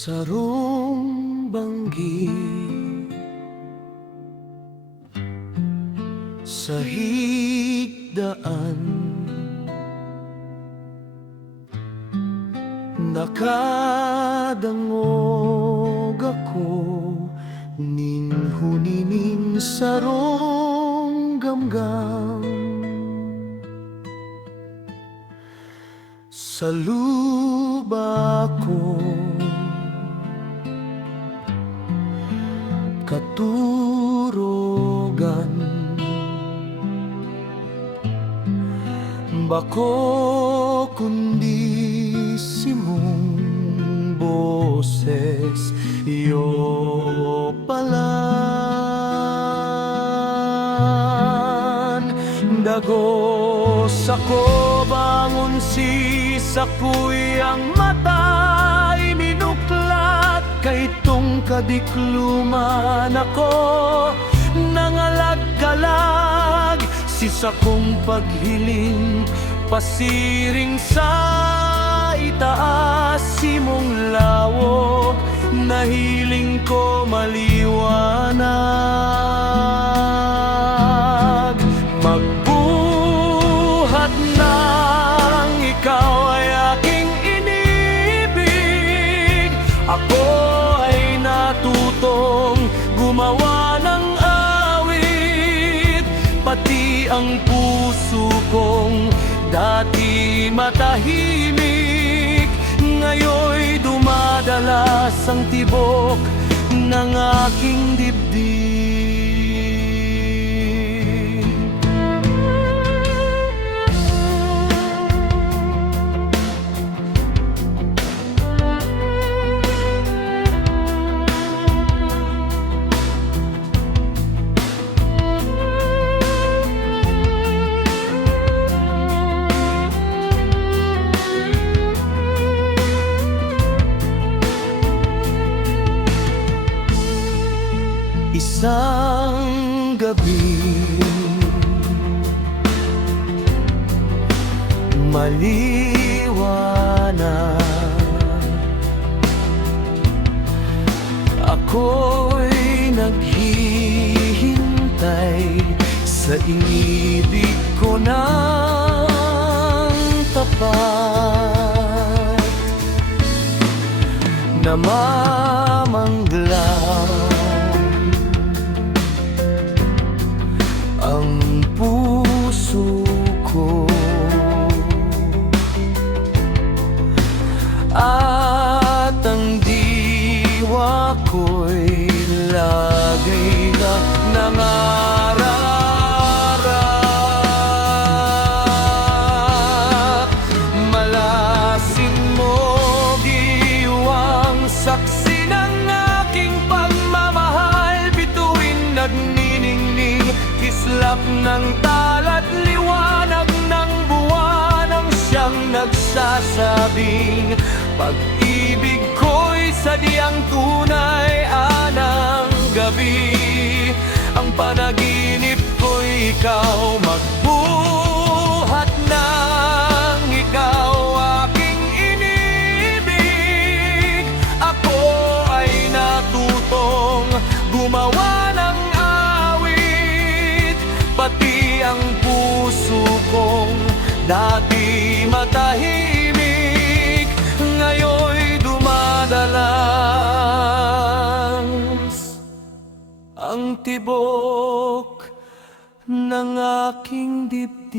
Sarong banggi sa higdaan, nakadangog ako ninhuninin sarong gamgam. Sa luba ko katurogan, bako kundi simong boses iyo palan. Dagos ako bangon sa kuyang mata, ininuklat kay tong kadikluman ako. Nangalagkalag sisa kong paghiling, pasiring sa itaas imong lawo, nahiling ko maliwanag. Magbuhat nang ikaw ay aking inibig, ako ay natutong gumawa ng awit. Pati ang puso kong dati matahimik, ngayon'y dumadalas ang tibok ng aking dibdib. Isang gabi maliwanag, ako'y naghihintay sa inibig ko ng tapat, namamanglang ang puso ko, at ang diwa ko'y lagay na nangararap. Malasin mo diwang saksi ng aking pagmamahal, bituin nagniningning kislap ng talat, liwanag ng buwan ang siyang nagsasabing pag-ibig ko'y sadyang tunay. Anang gabi ang panaginip ko'y ikaw, magbuhat ng ikaw aking inibig, ako ay natutong gumawa ng awit. Pati ang puso kong dati matahimik, ngayon'y dumadalas ang tibok ng aking dibdib.